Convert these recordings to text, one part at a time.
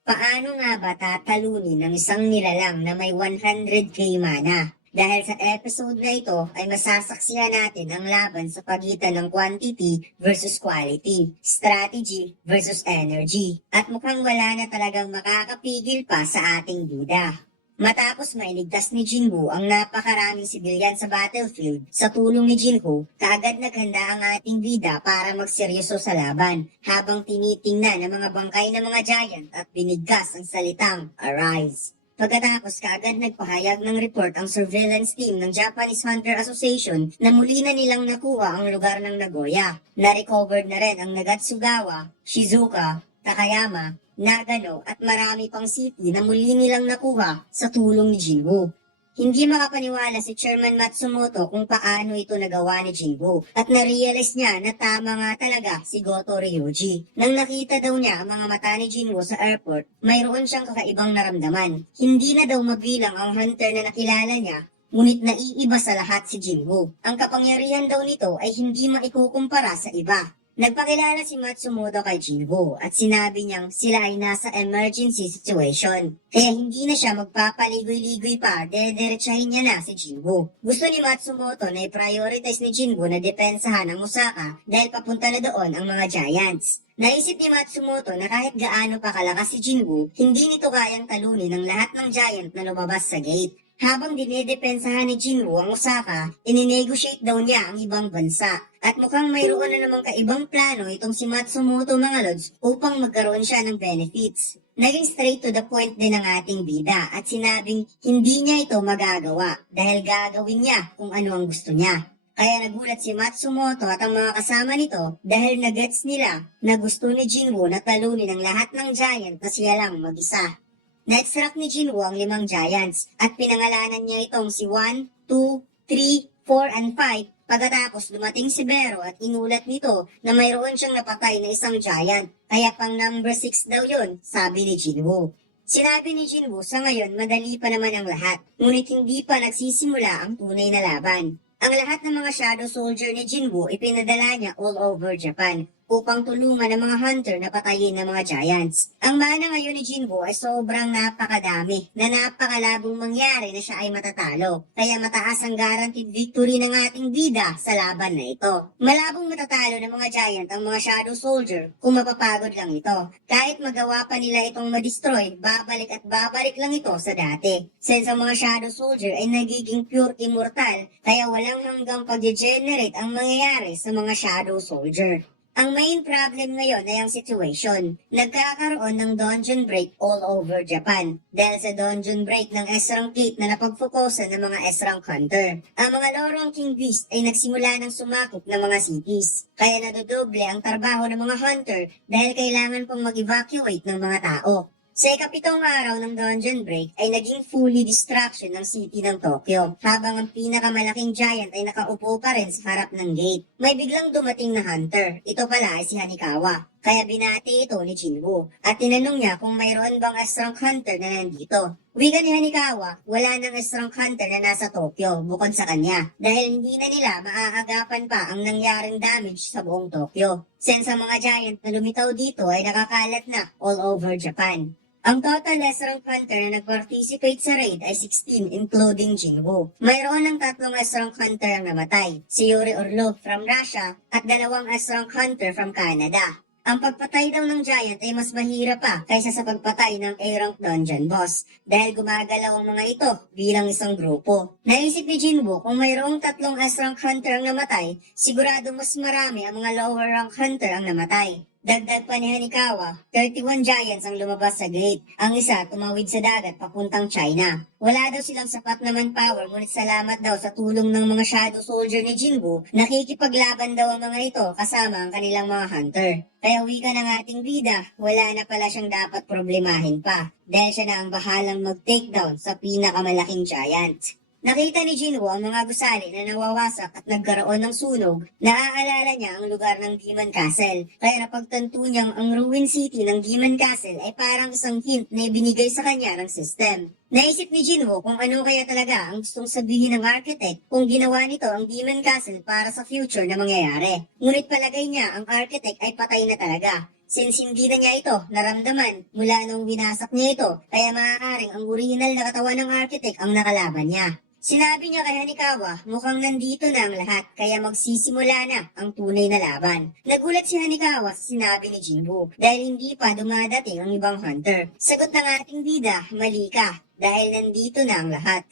Paano nga ba tatalunin ng isang nilalang na may 100k mana? Dahil sa episode na ito ay masasaksihan natin ang laban sa pagitan ng quantity versus quality, strategy versus energy, at mukhang wala na talagang makakapigil pa sa ating bida. Matapos mailigtas ni Jinwoo ang napakaraming sibilyan sa battlefield, sa tulong ni Jinho, kaagad naghanda ang ating bida para magseryoso sa laban, habang tinitingnan ang mga bangkay ng mga giant at binigkas ang salitang "Arise." Pagkatapos kaagad nagpahayag ng report ang surveillance team ng Japanese Hunter Association na muli na nilang nakuha ang lugar ng Nagoya. Na-recovered na rin ang Nagatsugawa, Shizuoka, Takayama, Nagano at marami pang city na muli nilang nakuha sa tulong ni Jinwoo. Hindi makapaniwala si Chairman Matsumoto kung paano ito nagawa ni Jinwoo at na-realize niya na tama nga talaga si Goto Ryoji. Nang nakita daw niya ang mga mata ni Jinwoo sa airport, mayroon siyang kakaibang naramdaman. Hindi na daw mabilang ang hunter na nakilala niya, ngunit naiiba sa lahat si Jinwoo. Ang kapangyarihan daw nito ay hindi maikukumpara sa iba. Nagpakilala si Matsumoto kay Jinwoo at sinabi niyang sila ay nasa emergency situation. Kaya hindi na siya magpapaligoy-ligoy pa, dediretsahin niya na si Jinwoo. Gusto ni Matsumoto na i-prioritize ni Jinwoo na depensahan ang Osaka dahil papunta na doon ang mga Giants. Naisip ni Matsumoto na kahit gaano pa kalakas si Jinwoo, hindi nito kayang talunin ang lahat ng Giant na lumabas sa gate. Habang dinedepensahan ni Jinwoo ang Osaka, ininegotiate daw niya ang ibang bansa. At mukhang mayroon na namang kaibang plano itong si Matsumoto mga lods upang magkaroon siya ng benefits. Naging straight to the point din ang ating bida at sinabing hindi niya ito magagawa dahil gagawin niya kung ano ang gusto niya. Kaya nagulat si Matsumoto at ang mga kasama nito dahil nagets nila na gusto ni Jinwoo na talunin ang lahat ng giant na siya lang mag-isa. Next-track ni Jinwoo ang 5 giants at pinangalanan niya itong si 1, 2, 3, 4, and 5 pagkatapos dumating si Bero at inulat nito na mayroon siyang napatay na isang giant kaya pang number 6 daw yun, sabi ni Jinwoo. Sinabi ni Jinwoo sa ngayon madali pa naman ang lahat, ngunit hindi pa nagsisimula ang tunay na laban. Ang lahat ng mga shadow soldier ni Jinwoo ipinadala niya all over Japan upang tulungan ang mga hunter na patayin ng mga giants. Ang mana ngayon ni Jinwoo ay sobrang napakadami na napakalabong mangyari na siya ay matatalo. Kaya mataas ang guaranteed victory ng ating bida sa laban na ito. Malabong matatalo ng mga giant ang mga shadow soldier kung mapapagod lang ito. Kahit magawa pa nila itong madestroy, babalik at babalik lang ito sa dati. Since ang mga shadow soldier ay nagiging pure immortal, kaya walang hanggang pag-degenerate ang mangyayari sa mga shadow soldier. Ang main problem ngayon ay ang situation. Nagkakaroon ng dungeon break all over Japan dahil sa dungeon break ng S-rank gate na napagfokusan ng mga S-rank hunter. Ang mga low-ranking beast ay nagsimula ng sumakop ng mga cities. Kaya nadodoble ang trabaho ng mga hunter dahil kailangan pang mag-evacuate ng mga tao. Sa ikapitong araw ng dungeon break ay naging fully destruction ng city ng Tokyo habang ang pinakamalaking giant ay nakaupo pa rin sa harap ng gate. May biglang dumating na hunter. Ito pala ay si Hanikawa. Kaya binati ito ni Jinwoo at tinanong niya kung mayroon bang S-rank hunter na nandito. Wika ni Hanikawa, wala nang S-rank hunter na nasa Tokyo bukod sa kanya dahil hindi na nila maaagapan pa ang nangyaring damage sa buong Tokyo. Since ang mga giant na lumitaw dito ay nakakalat na all over Japan. Ang total S-rank hunter na nag-participate sa raid ay 16 including Jinwoo. Mayroon ng 3 S-rank hunter ang namatay, si Yuri Orlov from Russia at 2 S-rank hunter from Canada. Ang pagpatay daw ng giant ay mas mahirap pa kaysa sa pagpatay ng A-rank dungeon boss dahil gumagalaw ang mga ito bilang isang grupo. Naisip ni Jinwoo kung mayroong 3 S-rank hunter ang namatay, sigurado mas marami ang mga lower rank hunter ang namatay. Dagdag pa ni Hanikawa, 31 giants ang lumabas sa gate. Ang isa tumawid sa dagat papuntang China. Wala daw silang sapat na manpower ngunit salamat daw sa tulong ng mga shadow soldier ni Jinwoo, nakikipaglaban daw ang mga ito kasama ang kanilang mga hunter. Kaya wika ng ating bida, wala na pala siyang dapat problemahin pa dahil siya na ang bahalang mag-takedown sa pinakamalaking giant. Nakita ni Jinwoo ang mga gusali na nawawasak at nagkaroon ng sunog. Naaalala niya ang lugar ng Demon Castle, kaya napagtanto niyang ang ruin city ng Demon Castle ay parang isang hint na ibinigay sa kanya ng system. Naisip ni Jinwoo kung ano kaya talaga ang gustong sabihin ng architect kung ginawa nito ang Demon Castle para sa future na mangyayari. Ngunit palagay niya ang architect ay patay na talaga. since hindi na niya ito naramdaman mula nung winasak niya ito, kaya maaaring ang original na katawan ng architect ang nakalaban niya. Sinabi niya kay Hanikawa, mukhang nandito na ang lahat, kaya magsisimula na ang tunay na laban. Nagulat si Hanikawa sa sinabi ni Jinwoo, dahil hindi pa dumadating ang ibang hunter. Sagot ng ating bida, mali ka, dahil nandito na ang lahat.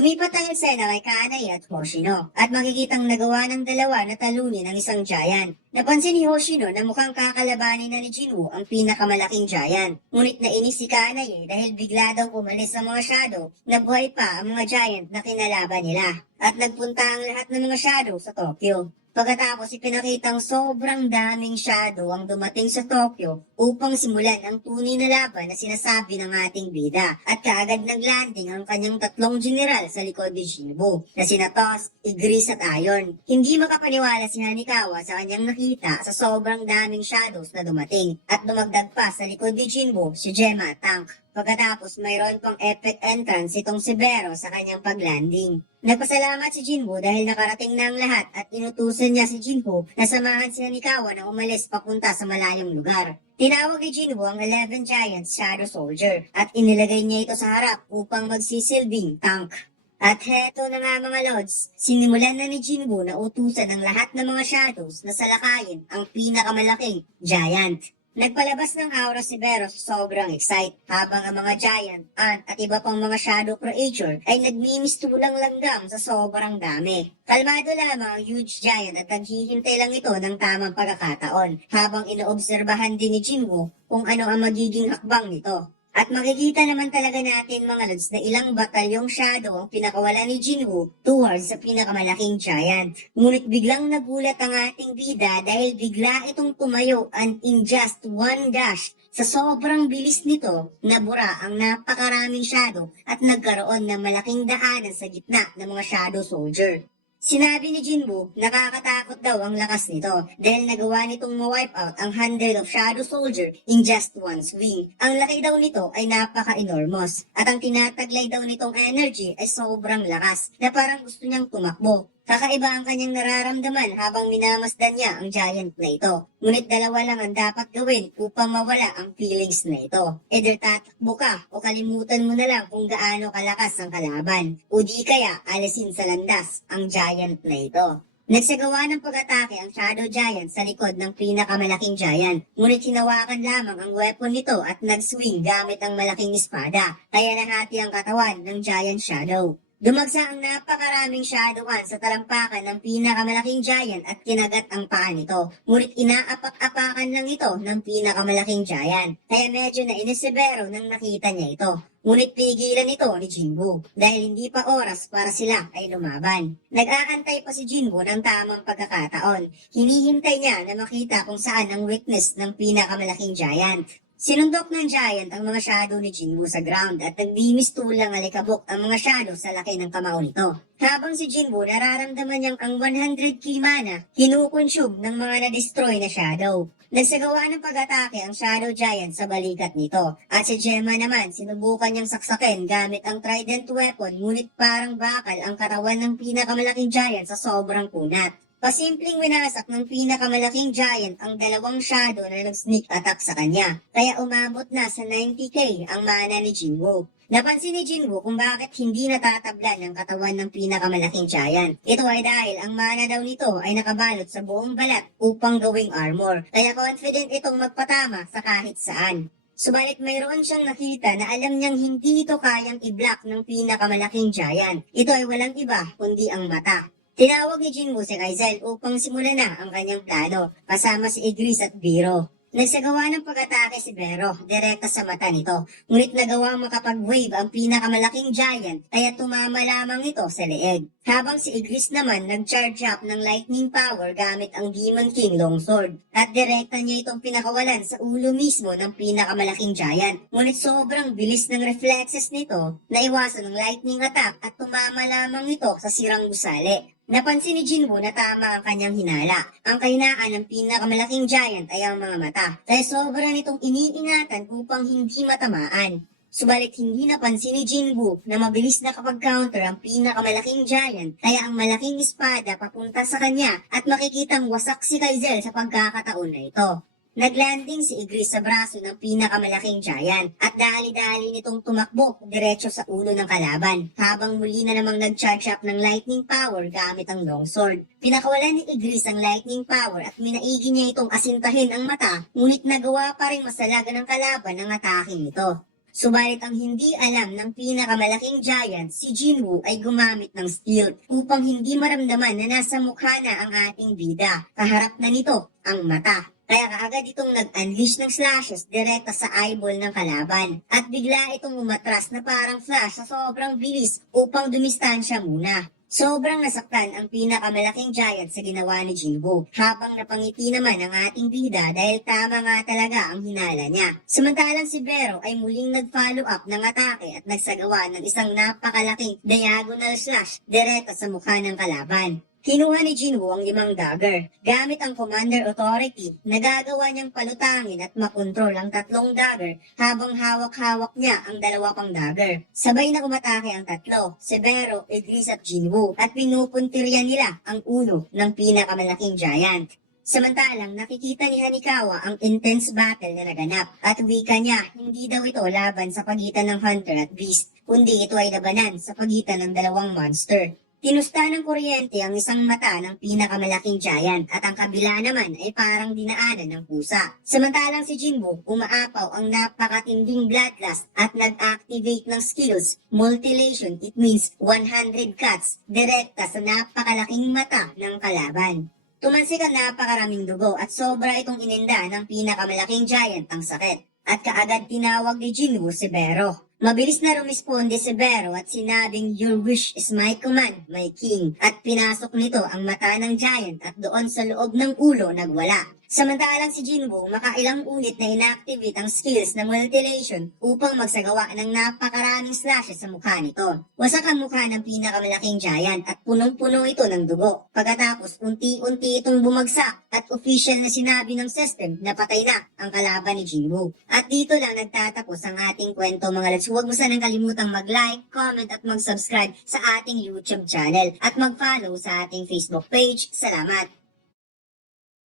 Lumipat ang eksena kay Kanai at Hoshino at makikitang nagawa ng dalawa na talunin ang isang giant. Napansin ni Hoshino na mukhang kakalabanin na ni Jinwoo ang pinakamalaking giant. Ngunit nainis si Kanai dahil bigla daw umalis ang mga shadow na buhay pa ang mga giant na kinalaban nila. At nagpunta ang lahat ng mga shadow sa Tokyo. Pagkatapos ipinakitang sobrang daming shadow ang dumating sa Tokyo upang simulan ang tunay na laban na sinasabi ng ating bida at kaagad naglanding ang kanyang tatlong general sa likod ni Jinwoo na sina Tosk, Igris at Iron. Hindi makapaniwala si Hanikawa sa kanyang nakita sa sobrang daming shadows na dumating at dumagdag pa sa likod ni Jinwoo si Gemma at Tank. Pagkatapos mayroon pang epic entrance itong si Bero sa kanyang paglanding. Nagpasalamat si Jinwoo dahil nakarating na ang lahat at inutusan niya si Jinwoo na samahan si Hanikawa na umalis papunta sa malayong lugar. Tinawag ni Jinwoo ang 11 Giants Shadow Soldier at inilagay niya ito sa harap upang magsisilbing tank. At heto na nga mga lords, sinimulan na ni Jinwoo na utusan ng lahat ng mga shadows na salakayin ang pinakamalaking giant. Nagpalabas ng aura si Bero sa sobrang excite habang ang mga giant, ant at iba pang mga shadow creature ay nagmimistulang langgam sa sobrang dami. Kalmado lamang ang huge giant at naghihintay lang ito ng tamang pagkakataon habang inoobserbahan din ni Jinwoo kung ano ang magiging hakbang nito. At makikita naman talaga natin mga lods na ilang batalyong shadow ang pinakawala ni Jinwoo towards sa pinakamalaking giant. Ngunit biglang nagulat ang ating bida dahil bigla itong tumayo and in just one dash sa sobrang bilis nito, nabura ang napakaraming shadow at nagkaroon ng malaking daanan sa gitna ng mga shadow soldier. Sinabi ni Jinwoo, nakakatakot daw ang lakas nito dahil nagawa nitong ma-wipe out ang 100 of Shadow Soldier in just one swing. Ang laki daw nito ay napaka-enormous at ang tinataglay daw nitong energy ay sobrang lakas na parang gusto niyang tumakbo. Kakaiba ang kanyang nararamdaman habang minamasdan niya ang giant na ito. Ngunit dalawa lang ang dapat gawin upang mawala ang feelings na ito. Either tatakbo ka o kalimutan mo na lang kung gaano kalakas ang kalaban. O di kaya alisin sa landas ang giant na ito. Nagsagawa ng pag-atake ang Shadow Giant sa likod ng pinakamalaking giant. Ngunit hinawakan lamang ang weapon nito at nag-swing gamit ang malaking espada. Kaya nahati ang katawan ng Giant Shadow. Dumagsa ang napakaraming shadow ant sa talampakan ng pinakamalaking giant at kinagat ang paa nito. Ngunit inaapak-apakan lang ito ng pinakamalaking giant. Kaya medyo nainis si Bero nang nakita niya ito. Ngunit pigilan ito ni Jinwoo dahil hindi pa oras para sila ay lumaban. Nag-aantay pa si Jinwoo ng tamang pagkakataon. Hinihintay niya na makita kung saan ang weakness ng pinakamalaking giant. Sinundok ng giant ang mga shadow ni Jinwoo sa ground at nagdimistulang alikabok ang mga shadow sa laki ng kamao nito. Habang si Jinwoo nararamdaman niyang ang 100k mana kinukonsume ng mga na-destroy na shadow. Nagsagawa ng pag-atake ang Shadow Giant sa balikat nito. At si Gemma naman sinubukan niyang saksakin gamit ang trident weapon ngunit parang bakal ang katawan ng pinakamalaking giant sa sobrang kunat. Pasimpleng winasak ng pinakamalaking giant ang dalawang shadow na nag-sneak attack sa kanya, kaya umabot na sa 90k ang mana ni Jinwoo. Napansin ni Jinwoo kung bakit hindi natatablan ng katawan ng pinakamalaking giant. Ito ay dahil ang mana daw nito ay nakabalot sa buong balat upang gawing armor, kaya confident itong magpatama sa kahit saan. Subalit mayroon siyang nakita na alam niyang hindi ito kayang i-block ng pinakamalaking giant. Ito ay walang iba kundi ang mata. Tinawag ni Jinwoo si Kaizel upang simulan na ang kanyang plano, kasama si Igris at Biro. Nagsagawa ng pag-atake si Vero, direkta sa mata nito. Ngunit nagawa makapag-wave ang pinakamalaking giant, kaya tumama lamang ito sa leeg. Habang si Igris naman nag-charge up ng lightning power gamit ang Demon King Longsword. At direkta niya itong pinakawalan sa ulo mismo ng pinakamalaking giant. Ngunit sobrang bilis ng reflexes nito, naiwasan ng lightning attack at tumama lamang ito sa sirang gusali. Napansin ni Jinwoo na tama ang kanyang hinala. Ang kahinaan ng pinakamalaking giant ay ang mga mata, kaya sobra nitong iniingatan upang hindi matamaan. Subalit hindi napansin ni Jinwoo na mabilis na kapag-counter ang pinakamalaking giant, kaya ang malaking espada papunta sa kanya at makikitang wasak si Kaizel sa pagkakataon na ito. Naglanding si Igris sa braso ng pinakamalaking giant at dali-dali nitong tumakbo diretso sa ulo ng kalaban habang muli na namang nag-charge up ng lightning power gamit ang longsword. Pinakawalan ni Igris ang lightning power at minaigi niya itong asintahin ang mata, ngunit nagawa pa rin masalaga ng kalaban ang atake nito. Subalit ang hindi alam ng pinakamalaking giant, si Jinwoo ay gumamit ng steel upang hindi maramdaman na nasa mukha na ang ating bida. Kaharap na nito ang mata. Kaya kaagad itong nag-unleash ng slashes direkta sa eyeball ng kalaban. At bigla itong umatras na parang flash sa sobrang bilis upang dumistansya muna. Sobrang nasaktan ang pinakamalaking giant sa ginawa ni Jinwoo, habang napangiti naman ang ating bida dahil tama nga talaga ang hinala niya. Samantalang si Vero ay muling nag-follow up ng atake at nagsagawa ng isang napakalaking diagonal slash direkta sa mukha ng kalaban. Kinuha ni Jinwoo ang 5 dagger. Gamit ang Commander Authority, nagagawa niyang palutangin at makontrol ang 3 dagger habang hawak-hawak niya ang 2 pang dagger. Sabay na umatake ang 3, si Vero, Igris at Jinwoo, at pinupuntirya nila ang ulo ng pinakamalaking giant. Samantalang nakikita ni Hanikawa ang intense battle na naganap at wika niya hindi daw ito laban sa pagitan ng hunter at beast, kundi ito ay labanan sa pagitan ng 2 monster. Tinusta ng kuryente ang isang mata ng pinakamalaking giant at ang kabila naman ay parang dinaanan ng pusa. Samantalang si Jinwoo, umaapaw ang napakatinding bloodlust at nag-activate ng skills, Multilation, it means 100 cuts, direkta sa napakalaking mata ng kalaban. Tumansik ang napakaraming dugo at sobra itong ininda ng pinakamalaking giant ang sakit. At kaagad tinawag ni Jinwoo si Vero. Mabilis na rumisponde si Vero at sinabing, "Your wish is my command, my king." At pinasok nito ang mata ng giant at doon sa loob ng ulo nagwala. Samantalang si Jinwoo makailang ulit na inactivate ang skills na Multilation upang magsagawa ng napakaraming slashes sa mukha nito. Wasak ang mukha ng pinakamalaking giant at punong-puno ito ng dugo. Pagkatapos unti-unti itong bumagsak at official na sinabi ng system na patay na ang kalaban ni Jinwoo. At dito lang nagtatapos ang ating kwento mga lads. Huwag mo sanang kalimutang mag-like, comment at mag-subscribe sa ating YouTube channel at mag-follow sa ating Facebook page. Salamat!